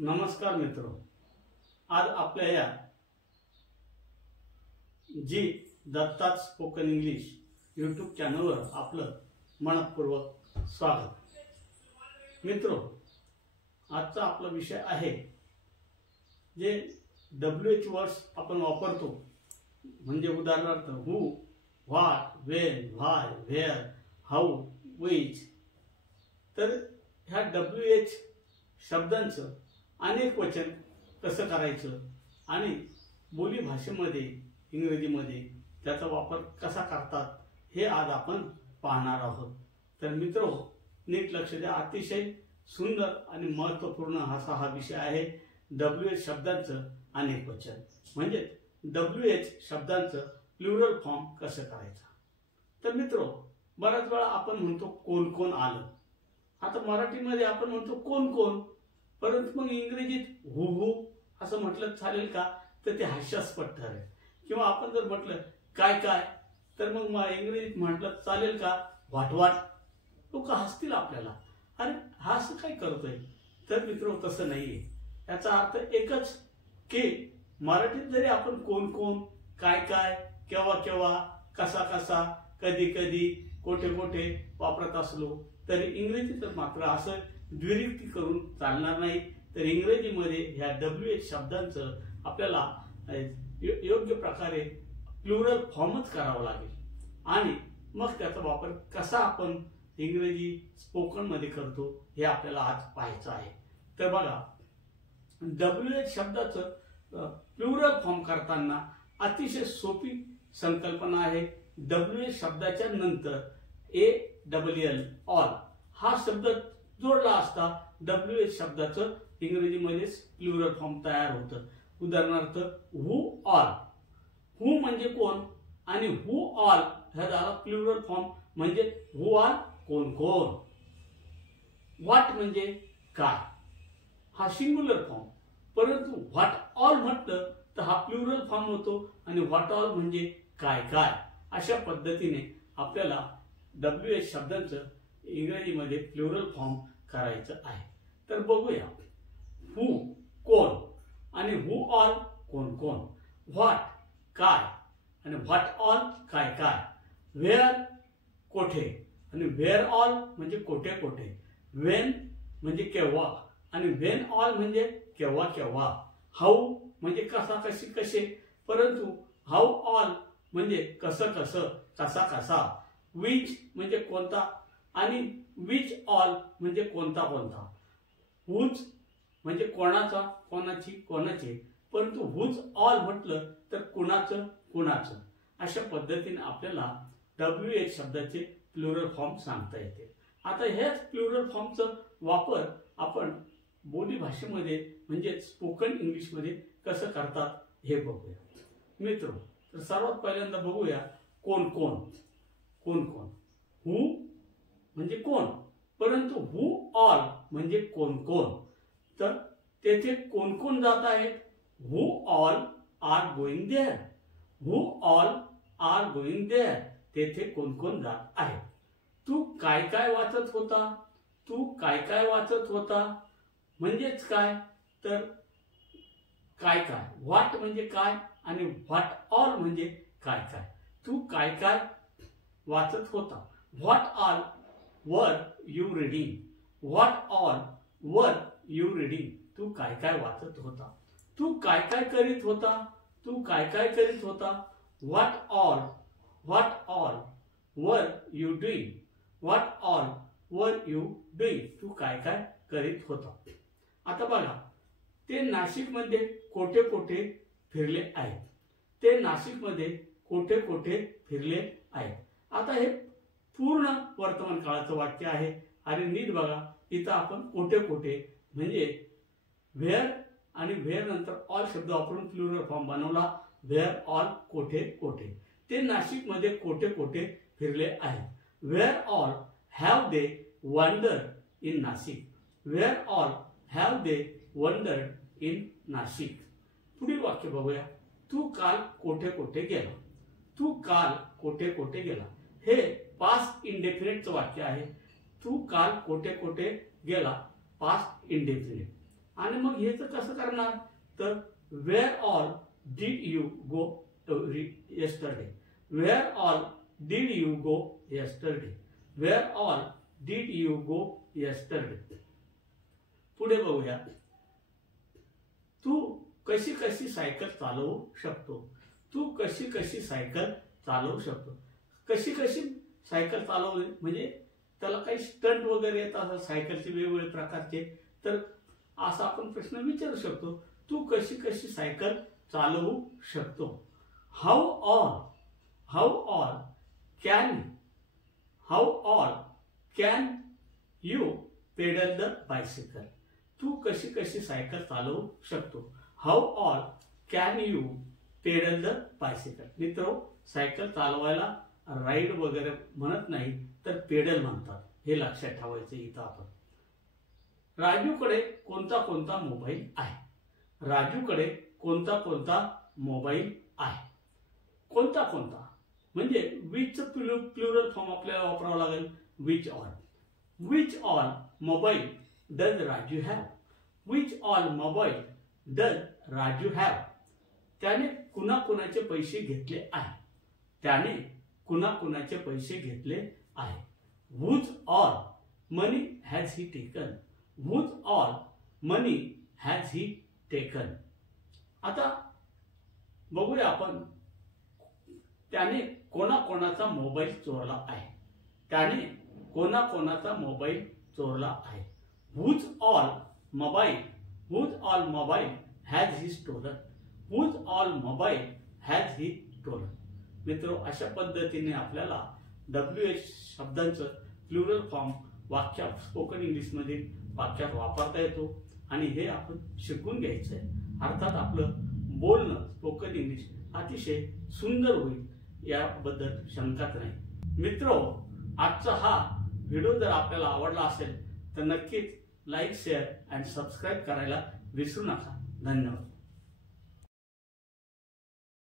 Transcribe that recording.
नमस्कार मित्रों, आज आपल्या या जी दत्ताच स्पोकन इंग्लिश यूट्यूब चॅनलवर आपलं मनपूर्वक स्वागत। मित्रों, आजचा आपला विषय आहे जे WH वर्ड्स आपण वापरतो, म्हणजे उदाहरणार्थ who, what, when, why, where, how, which. तर ह्या WH शब्दांचं अनेक वचन कसं करायचं आणि बोली भाषेमध्ये इंग्रजीमध्ये त्याचा वापर कसा करतात हे आज आपण पाहणार आहोत। तर मित्रों, नीट लक्ष द्या, अतिशय सुंदर आणि महत्त्वपूर्ण असा हा विषय आहे WH शब्दांचं अनेक वचन, म्हणजे WH शब्दांचं प्लुरल फॉर्म कसं करायचं। तर मित्रों, बराच वेळा आपण म्हणतो कोण कोण आलं। आता मराठीमध्ये आपण म्हणतो कोण कोण, परंतु मग इंग्रजीत हू हू असं म्हटलं चालेल का, तर ते हास्यास्पद ठरेल। किंवा आपण जर म्हटलं काय काय, तर मग इंग्रजीत म्हटलं चालेल का व्हॉट व्हॉट, लोक हसतील आपल्याला, अरे हा असं काय करतोय। तर मित्रों, तसं नाहीये। याचा अर्थ एकच की मराठीत जरी आपण कोण कोण, काय काय, केव्हा केव्हा, कसा कसा, कधी कधी, कोठे कोठे वापरत असलो तरी इंग्रजीत मात्र असं द्विरुक्ती करून चालणार नाही। तर इंग्रजीमध्ये ह्या WH शब्दांचं आपल्याला योग्य प्रकारे प्लुरल फॉर्मच करावा लागेल आणि मग त्याचा वापर कसा आपण इंग्रजी स्पोकन मध्ये करतो हे आपल्याला आज पाहायचं आहे। तर बघा, WH शब्दाचं प्लुरल फॉर्म करताना अतिशय सोपी संकल्पना आहे। WH शब्दाच्या नंतर ALL ऑल हा शब्द जोडला असता WH शब्दाचं इंग्रजीमध्ये प्लुरल फॉर्म तयार होतं। उदाहरणार्थ हू ऑल, हू म्हणजे कोण आणि हू ऑल हा झाला प्लुरल फॉर्म, म्हणजे हू ऑल कोण कोण। व्हॉट म्हणजे काय, हा सिंग्युलर फॉर्म, परंतु व्हॉट ऑल म्हटलं तर हा प्लुरल फॉर्म होतो आणि व्हॉट ऑल म्हणजे काय काय। अशा पद्धतीने आपल्याला WH शब्दांचं इंग्रजीमध्ये प्लुरल फॉर्म करायचं आहे। तर बघूया, हू कोण आणि हू ऑल कोण कोण, व्हॉट काय आणि व्हॉट ऑल काय काय, वेअर कोठे आणि वेअर ऑल म्हणजे कोठे कोठे, व्हेन म्हणजे केव्हा आणि व्हेन ऑल म्हणजे केव्हा केव्हा, हाऊ म्हणजे कसा कशी कसे, परंतु हाऊ ऑल म्हणजे कसं कसं, कसा कसा, विच म्हणजे कोणता आणि विच ऑल म्हणजे कोणता कोणता, हुज म्हणजे कोणाचा, कोणाची, कोणाचे, परंतु हुज ऑल म्हटलं तर कुणाचं कुणाचं। अशा पद्धतीने आपल्याला WH शब्दाचे प्लुरल फॉर्म सांगता येते। आता हेच प्लुरल फॉर्मचा वापर आपण बोली भाषेमध्ये म्हणजे स्पोकन इंग्लिश मध्ये कसं करतात हे बघूया। मित्रों, तर सर्वात पहिल्यांदा बघूया कोण कोण, कोण कोण, हू म्हणजे कोण, परंतु हू ऑल म्हणजे कोण कोण। तर तेथे कोण कोण जात आहेत, who all are going there, who all are going there, तेथे कोण कोण जात आहेत। तू काय काय वाचत होता, तू काय काय वाचत होता म्हणजेच काय, तर काय काय, व्हॉट म्हणजे काय आणि व्हॉट ऑल म्हणजे काय काय, तू काय काय वाचत होता, what all were you reading, what all were you reading, तू काय काय वाचत होता, तू काय काय करीत होता, तू काय काय करीत होता, what all were you doing, what all were you doing, तू काय काय करीत होता। आता बघा, ते नाशिकमध्ये कोठे कोठे फिरले आहेत, ते नाशिकमध्ये कोठे कोठे फिरले आहेत। आता हे पूर्ण वर्तमान काळाचं वाक्य आहे आणि नीट बघा, इथं आपण कोठे कोठे म्हणजे व्हेअर आणि व्हेअर नंतर ऑल शब्द वापरून प्लुरल फॉर्म बनवला, व्हेअर ऑल कोठे कोठे, ते नाशिकमध्ये कोठे कोठे फिरले आहेत। Where all have they wandered in Nashik, where all have they wandered in Nashik. पुढील वाक्य बघूया, तू काल कोठे कोठे गेला, तू काल कोठे कोठे गेला, हे पास्ट इंडेफिनिटचं वाक्य आहे। तू काल कोठे कोठे गेला, पास्ट इंडेफिनिट। आणि मग हे तर कसं करणार, तर where all did you go yesterday, where all did you go yesterday, where all did you go yesterday. पुढे बघूया, तू कशी कशी सायकल चालवू शकतो, तू कशी कशी सायकल चालवू शकतो. कशी कशी सायकल चालवणे म्हणजे त्याला काही स्टंट वगैरे येत असतात सायकलचे वेगवेगळे प्रकारचे, तर असा आपण प्रश्न विचारू शकतो, तू कशी कशी सायकल चालवू शकतो. How all can you pedal the bicycle, तू कशी कशी सायकल चालवू शकतो. How all can you pedal the bicycle. मित्रो, सायकल चालवायला राईड वगैरे म्हणत नाही तर पेडल म्हणतात, हे लक्षात ठेवायचं इथं आपण. राजूकडे कोणता कोणता मोबाईल आहे, राजूकडे कोणता कोणता मोबाईल आहे. कोणता कोणता म्हणजे विचचं प्लुरल फॉर्म आपल्याला वापरावा लागेल, which all mobile does Raju have, which all mobile does Raju have. त्याने कुणाकुणाचे पैसे घेतले आहे, त्याने कुणाकुणाचे पैसे घेतले आहे. whose all money has he taken, whose all money has he taken. आता बघूया आपण, त्याने कोणाकोणाचा मोबाईल चोरला आहे, त्याने कोणाकोणाचा मोबाईल चोरला आहे. whose all mobile has he stolen, whose all mobile has he stolen. मित्रो, अशा पद्धतीने आपल्याला WH शब्दांचं प्लुरल फॉर्म वाक्यात स्पोकन इंग्लिश मध्ये वाक्यात वापरता येतो आणि हे आपण शिकून घ्यायचं आहे. अर्थात आपलं बोलणं स्पोकन इंग्लिश अतिशय सुंदर होईल याबद्दल शंकाच नाही. मित्रो, आजचा हा व्हिडिओ जर आपल्याला आवडला असेल तर नक्कीच लाईक, शेअर आणि सबस्क्राईब करायला विसरू नका. धन्यवाद.